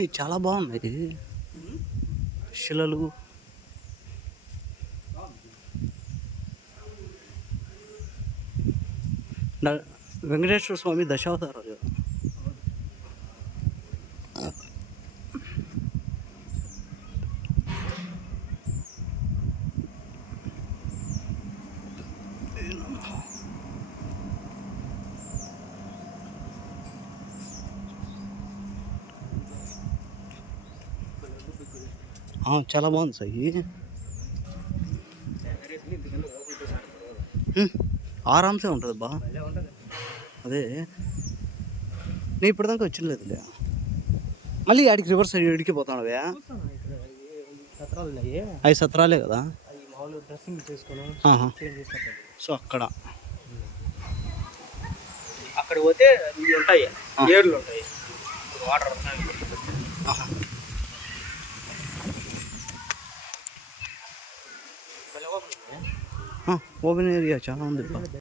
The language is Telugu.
ఇది చాలా బాగున్నాయి శిలలు. వెంకటేశ్వర స్వామి దశావతారాలు కదా. చాలా బాగుంది సార్. ఆరామ్సే ఉంటుంది బా. అదే నేను ఇప్పటిదాకా వచ్చినలేదులే. మళ్ళీ ఆడికి రివర్స్ ఎడికి పోతాను. అవి సత్రాలే కదా. సో అక్కడ పోతే ఉంటాయి, ఏర్లు ఉంటాయి, వాటర్ ఓపెన్ ఏరియా చాలా ఉంది.